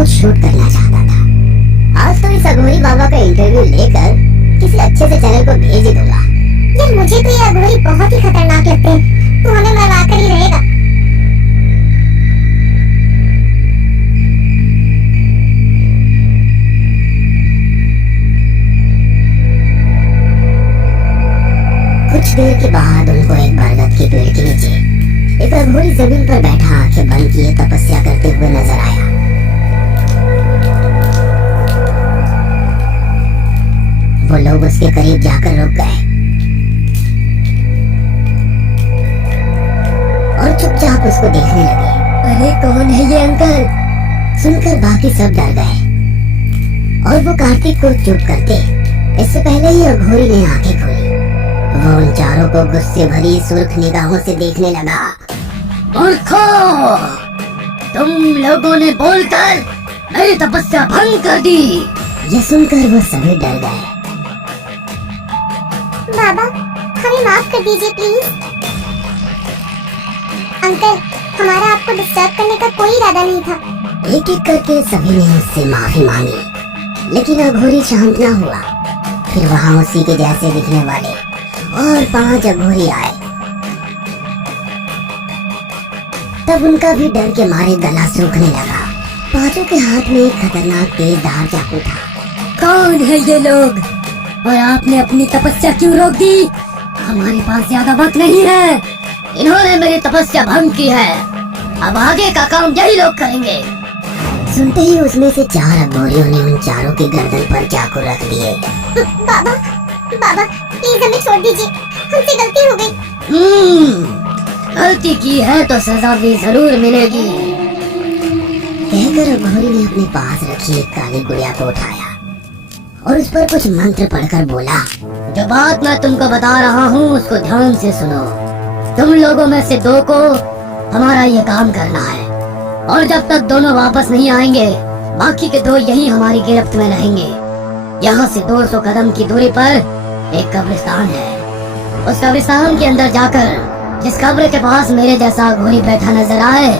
कुछ शूट करना चाहता था। आज तो इस अघोरी बाबा का इंटरव्यू लेकर किसी अच्छे से चैनल को भेज ही दूंगा। यार मुझे तो ये अघोरी बहुत ही खतरनाक लगते हैं, तू हमें मरवा कर ही रहेगा। कुछ देर के बाद उनको एक बरगद के पेड़ के नीचे एक अघोरी जमीन पर बैठा आंखें बंद किए तपस्या करते हुए नजर आया। वो लोग उसके करीब जाकर रुक गए और चुपचाप उसको देखने लगे। अरे कौन है ये अंकल? सुनकर बाकी सब डर गए और वो कार्तिक को चुप करते इससे पहले ही अघोरी ने आंखें खोली। वो उन चारों को गुस्से भरी सुर्ख निगाहों से देखने लगा। मूर्खों, तुम लोगों ने बोलकर मेरी तपस्या भंग कर दी। ये सुनकर वो सभी डर गए। बाबा हमें माफ कर दीजिए प्लीज। अंकल हमारा आपको डिस्टर्ब करने का कोई इरादा नहीं था। एक एक करके सभी ने उससे माफी मांगी, लेकिन अघोरी शांत न हुआ। फिर वहाँ उसी के जैसे दिखने वाले और 5 अघोरी आए। तब उनका भी डर के मारे गला सूखने लगा। 5 के हाथ में एक खतरनाक तेज धार चाकू था। कौन है ये लोग और आपने अपनी तपस्या क्यों रोक दी? हमारे पास ज्यादा वक्त नहीं है। इन्होंने मेरी तपस्या भंग की है, अब आगे का काम यही लोग करेंगे। सुनते ही उसमें से 4 अघोरियों ने उन चारों की गर्दन पर चाकू रख दिए। बाबा बाबा प्लीज हमें छोड़ दीजिए, हमसे गलती हो गई। गलती की है तो सजा भी जरूर मिलेगी। कहकर अघोरी ने अपने पास रखी एक काली गुड़िया को उठाया और उस पर कुछ मंत्र पढ़कर बोला, जो बात मैं तुमको बता रहा हूँ उसको ध्यान से सुनो। तुम लोगों में से 2 को हमारा ये काम करना है और जब तक दोनों वापस नहीं आएंगे बाकी के 2 यही हमारी गिरफ्त में रहेंगे। यहाँ से 200 कदम की दूरी पर एक कब्रिस्तान है। उस कब्रिस्तान के अंदर जाकर जिस कब्र के पास मेरे जैसा अघोरी बैठा नजर आए,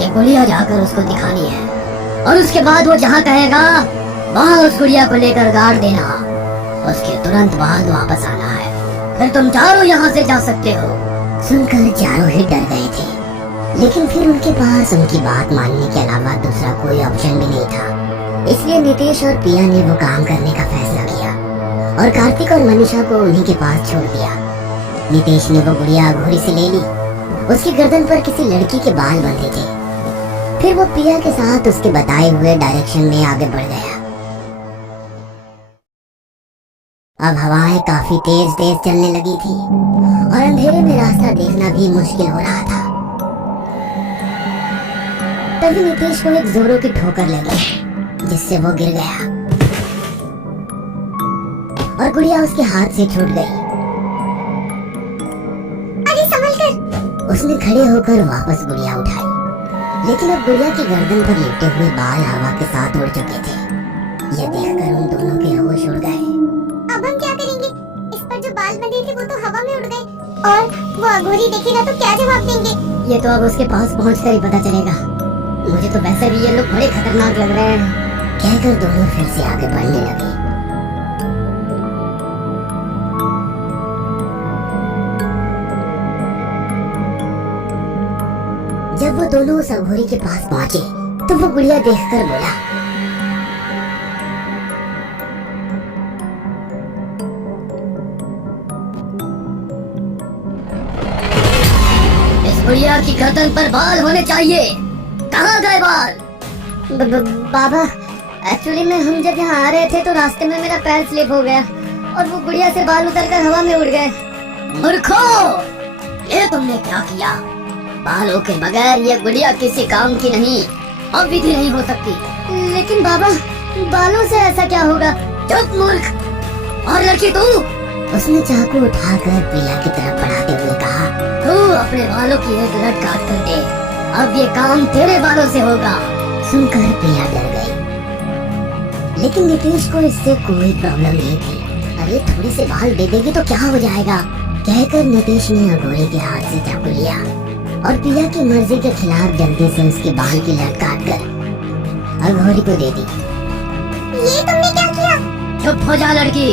ये गुड़िया जाकर उसको दिखानी है और उसके बाद वो जहाँ कहेगा वहाँ उस गुड़िया को लेकर गाड़ देना। उसके तुरंत बाद वापस आना है, फिर तुम चारों यहाँ से जा सकते हो। सुनकर चारों ही डर गए थे, लेकिन फिर उनके पास उनकी बात मानने के अलावा दूसरा कोई ऑप्शन भी नहीं था। इसलिए नितेश और पिया ने वो काम करने का फैसला किया और कार्तिक और मनीषा को उन्हीं के पास छोड़ दिया। नितेश ने वो गुड़िया अघोरी से ले ली। उसकी गर्दन पर किसी लड़की के बाल बंधे थे। फिर वो पिया के साथ उसके बताए हुए डायरेक्शन में आगे बढ़ गया। अब हवाएं काफी तेज तेज चलने लगी थी और अंधेरे में रास्ता देखना भी मुश्किल हो रहा था। तभी नितेश को एक जोरों की ठोकर लगी, जिससे वो गिर गया और गुड़िया उसके हाथ से छूट गई। उसने खड़े होकर वापस गुड़िया उठाई, लेकिन अब गुड़िया की गर्दन पर लिपटे हुए बाल हवा के साथ उड़ चुके थे। ये देखकर उन दोनों के होश उड़ गए। अब हम क्या करेंगे? इस पर जो बाल बंधे थे वो तो हवा में उड़ गए और वो अघोरी देखेगा तो क्या जवाब देंगे? ये तो अब उसके पास पहुंचकर ही पता चलेगा। मुझे तो वैसे भी ये लोग बड़े खतरनाक लग रहे हैं। कहकर दोनों फिर से आगे बढ़ने लगे। जब वो दोनों उस अघोरी के पास पहुंचे तो वो गुड़िया देखकर बोला, इस गुड़िया की गर्दन पर बाल होने चाहिए। कहाँ गए बाल? बाबा एक्चुअली में हम जब यहाँ आ रहे थे तो रास्ते में मेरा पैर स्लिप हो गया और वो गुड़िया से बाल उतरकर हवा में उड़ गए। मूर्खों, ये तुमने क्या किया? बालों के बगैर ये गुड़िया किसी काम की नहीं, अब विधि नहीं हो सकती। लेकिन बाबा बालों से ऐसा क्या होगा? चुप मूर्ख। और लड़की तू? उसने चाकू उठाकर प्रिया की तरफ बढ़ाते हुए कहा, तू अपने बालों की एक लट काट कर दे, अब ये काम तेरे बालों से होगा। सुनकर प्रिया डर गई, लेकिन नितेश को इससे कोई प्रॉब्लम नहीं थी। अरे थोड़ी से बाल दे देगी तो क्या हो जाएगा, कहकर नितेश ने अघोरी के हाथ से चाकू लिया और प्रिया की मर्जी के खिलाफ जल्दी से उसके बाल की लट काट कर और घोड़ी को दे दी। ये तुमने क्या किया? चुप हो जा लड़की,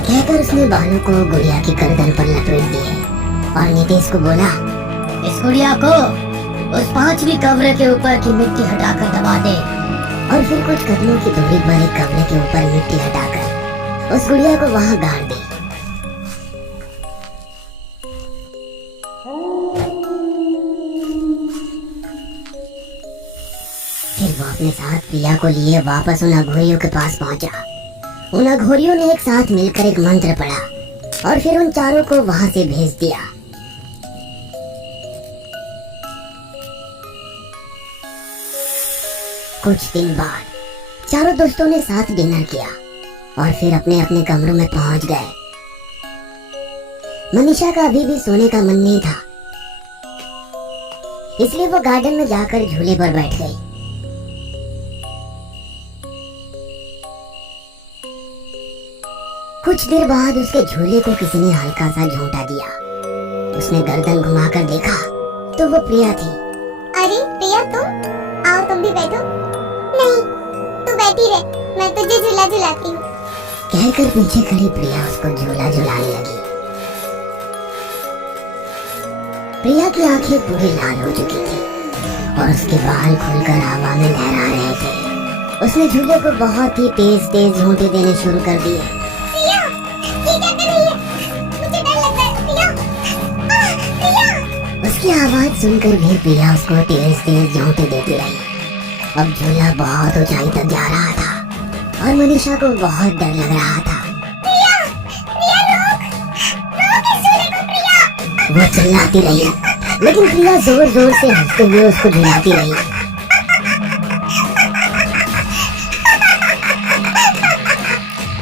कहकर उसने बालों को गुड़िया की गर्दन पर लपेट दिए और नीतीश को बोला, इस गुड़िया को उस 5वीं कब्र के ऊपर की मिट्टी हटाकर दबा दे। और फिर कुछ कदमों की दूरी पर एक कब्र के ऊपर मिट्टी हटाकर उस गुड़िया को वहां गाड़ दी। फिर वो अपने साथ प्रिया को लिए वापस उन अघोरियों के पास पहुंचा। उन अघोरियों ने एक साथ मिलकर एक मंत्र पढ़ा और फिर उन चारों को वहां से भेज दिया। कुछ दिन बाद चारों दोस्तों ने साथ डिनर किया और फिर अपने अपने कमरों में पहुंच गए। मनीषा का अभी भी सोने का मन नहीं था, इसलिए वो गार्डन में जाकर झूले पर बैठ गई। कुछ देर बाद उसके झूले को किसी ने हल्का सा झोंटा दिया। उसने गर्दन घुमाकर देखा तो वो प्रिया थी। अरे प्रिया, तुम आओ, तुम भी बैठो। नहीं, तू बैठी रह, मैं तुझे झूला झुलाती हूँ। कहकर पीछे खड़ी प्रिया उसको झूला झुलाने लगी। प्रिया की आंखें पूरी लाल हो चुकी थी और उसके बाल खुलकर हवा में लहरा रहे थे। उसने झूले को बहुत ही तेज तेज झोंटे देने शुरू कर दिए। प्रिया, ये क्या कर रही है? मुझे डर लग रहा है। प्रिया, प्रिया। उसकी आवाज सुनकर भी प्रिया उसको तेज तेज झोंटे देती रही। अब झूला बहुत ऊंचाई तक जा रहा था और मनीषा को बहुत डर लग रहा था। प्रिया, प्रिया रोक, रोक इस झूले को प्रिया। वो चिल्लाती रही, लेकिन प्रिया जोर जोर से हंसते हुए उसको झुलाती रही।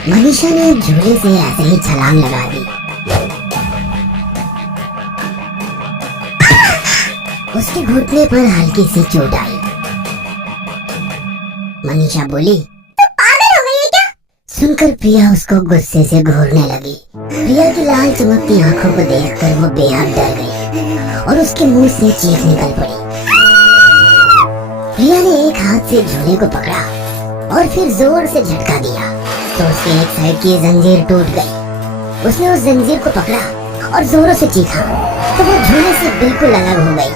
मनीषा ने झूले से ऐसे ही छलांग लगा दी। उसके घुटने पर हल्की सी चोट आई। मनीषा बोली, तो पागल हो गई है क्या? सुनकर प्रिया उसको गुस्से से घूरने लगी। प्रिया की लाल चमकती आंखों को देखकर वो बेहद डर गई और उसके मुंह से चीख निकल पड़ी। प्रिया ने एक हाथ से झूले को पकड़ा और फिर जोर से झटका दिया तो उसके एक साइड की जंजीर टूट गई। उसने उस जंजीर को पकड़ा और जोरों से चीखा तो वो झूले से बिल्कुल अलग हो गई।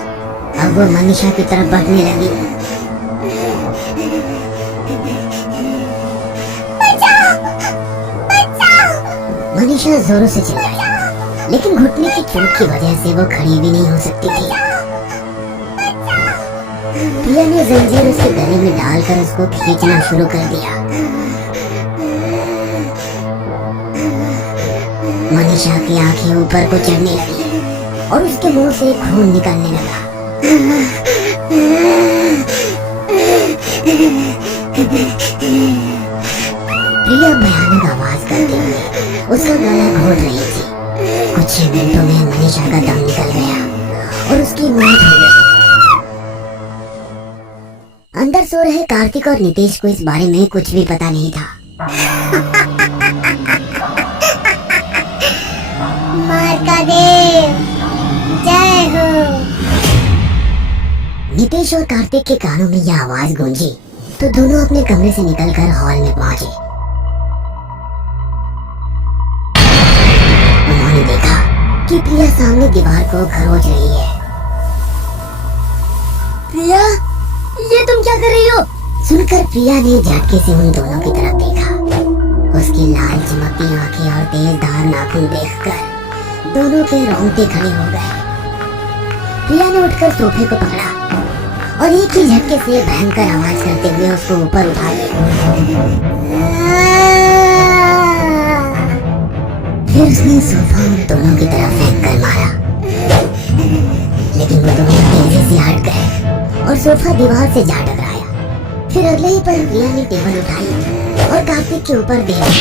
अब वो मनीषा की तरफ बढ़ने लगी। मनीषा जोरों से चिल्लाई, लेकिन घुटने की चोट की वजह से वो खड़ी भी नहीं हो सकती थी। प्रिया ने जंजीर उसके गले में डालकर उसको खींचना शुरू कर दिया। मनीषा की आंखें ऊपर को चढ़ने लगी और उसके मुंह से खून निकलने लगा। प्रिया भयानक आवाज करते हुए उसका गला घोट रही थी। कुछ ही मिनटों में मनीषा का दम निकल गया और उसकी मौत हो गई। अंदर सो रहे कार्तिक और नितेश को इस बारे में कुछ भी पता नहीं था। महादेव जय हो। नितेश और कार्तिक के कानों में यह आवाज गूंजी तो दोनों अपने कमरे से निकलकर हॉल में पहुंचे। उन्होंने देखा कि प्रिया सामने दीवार को खरोच रही है। प्रिया, ये तुम क्या कर रही हो? सुनकर प्रिया ने झटके से उन दोनों की तरफ देखा। उसकी लाल चमकती आंखें और तेज धार नाखून देखकर दोनों के रोंगटे खड़े हो गए। प्रिया ने उठकर सोफे को पकड़ा और एक ही झटके से भयंकर आवाज करते हुए उसको ऊपर उठा लिया। फिर उसने सोफा उन दोनों की तरफ फेंक कर मारा, लेकिन वो दोनों तेजी से हट गए और सोफा दीवार से जा टकराया। फिर अगले ही पल प्रिया ने टेबल उठाई और कार्तिक के ऊपर दे दी।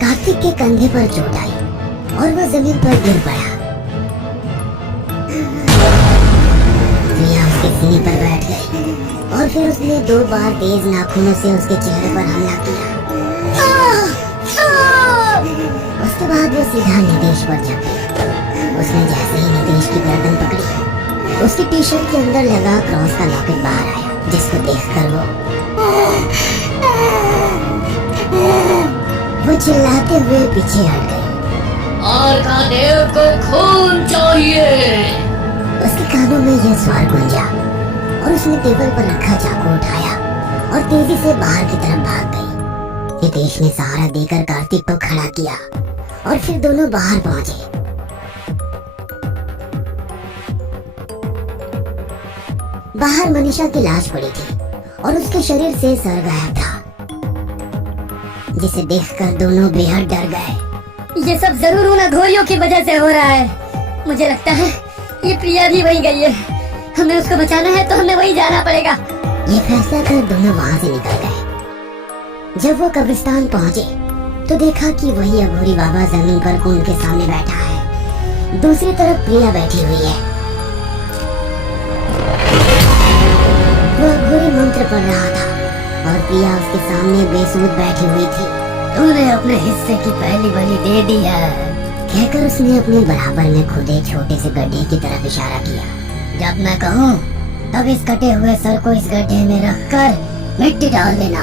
कार्तिक के कंधे पर चोट आई और वो जमीन पर गिर पड़ा। प्रिया उसके सीने पर बैठ गई और फिर उसने 2 बार तेज नाखूनों से उसके चेहरे पर हमला किया। उसके बाद वो सीधा नितेश पर झपटी। उसने जैसे ही नितेश की गर्दन पकड़ी, उसकी टी शर्ट के अंदर लगा क्रॉस का लॉकेट बाहर आया जिसको देखकर वो चिल्लाते हुए पीछे हट गई। अर्कादेव को खून चाहिए। उसके कानों में यह स्वर गूंजा और उसने टेबल पर रखा चाकू उठाया और तेजी से बाहर की तरफ भाग गई। नितेश ने सहारा देकर कार्तिक को खड़ा किया और फिर दोनों बाहर पहुंचे। बाहर मनीषा की लाश पड़ी थी और उसके शरीर से सर गायब था, जिसे देखकर दोनों बेहद डर गए। ये सब जरूर उन अघोरियों की वजह से हो रहा है। मुझे लगता है ये प्रिया भी वहीं गई है। हमें उसको बचाना है तो हमें वहीं जाना पड़ेगा। ये फैसला कर दोनों वहाँ से निकल गए। जब वो कब्रिस्तान पहुँचे तो देखा कि वही अघोरी बाबा जमीन पर कुंड के सामने बैठा है। दूसरी तरफ प्रिया बैठी हुई है। वो अघोरी मंत्र पढ़ रहा था और प्रिया उसके सामने बेसुध बैठी हुई थी। तूने अपने हिस्से की पहली बलि दे दी है, कहकर उसने अपने बराबर में खुदे छोटे से गड्ढे की तरफ इशारा किया। जब मैं कहूँ तब इस कटे हुए सर को इस गड्ढे में रखकर मिट्टी डाल देना।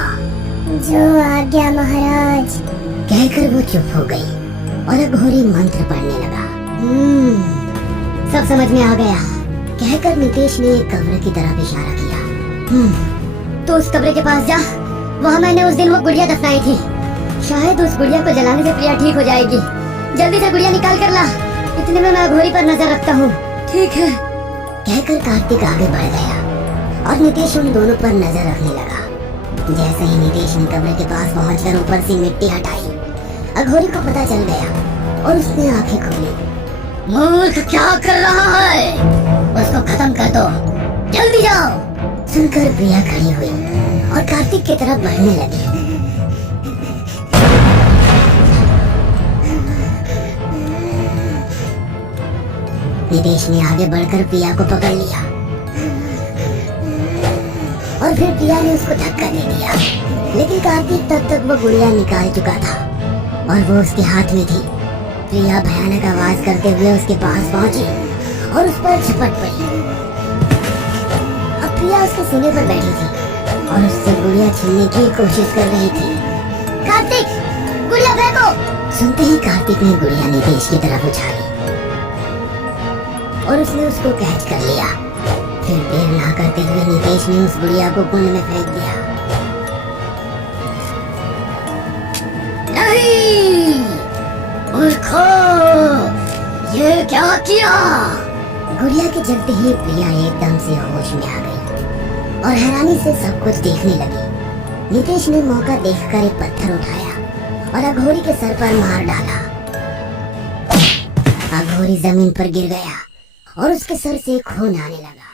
जो आज्ञा महाराज। कहकर वो चुप हो गई और अघोरी मंत्र पढ़ने लगा। सब समझ में आ गया, कहकर नितेश ने एक कब्र की तरफ इशारा किया। तो उस कब्र के पास जा, वहाँ मैंने उस दिन वो गुड़िया दफनाई थी। शायद उस गुड़िया को जलाने से प्रिया ठीक हो जाएगी। जल्दी से गुड़िया निकाल कर ला। इतने में मैं अघोरी पर नजर रखता हूँ। ठीक है, कहकर कार्तिक आगे बढ़ गया और नितेश उन दोनों पर नजर रखने लगा। जैसे ही नितेश ने कब्र के पास पहुंचकर ऊपर से मिट्टी हटाई, अघोरी को पता चल गया और उसने आंखें खोली। मूर्ख, क्या कर रहा है? उसको खत्म कर दो, जल्दी जाओ। सुनकर प्रिया खड़ी हुई और कार्तिक की तरफ बढ़ने लगी। नितेश ने आगे बढ़कर प्रिया को पकड़ लिया और फिर प्रिया ने उसको धक्का दे दिया। लेकिन कार्तिक तब तक वो गुड़िया निकाल चुका था और वो उसके हाथ में थी। प्रिया भयानक आवाज करते हुए उसके पास पहुंची और उस पर झपट पड़ी। अब प्रिया उसके सीने पर बैठी थी और उससे गुड़िया छीनने की कोशिश कर रही थी। कार्तिक, गुड़िया फेंको। सुनते ही कार्तिक ने गुड़िया नितेश की तरफ उछाली और उसने उसको कैच कर लिया। फिर देर ना करते हुए नितेश ने उस गुड़िया को कुंड में फेंक दिया। नहीं, मूर्खो, ये क्या किया? गुड़िया के जलते ही प्रिया एकदम से होश में आ गई और हैरानी से सब कुछ देखने लगी। नितेश ने मौका देखकर एक पत्थर उठाया और अघोरी के सर पर मार डाला। अघोरी जमीन पर गिर गया और उसके सर से खून आने लगा।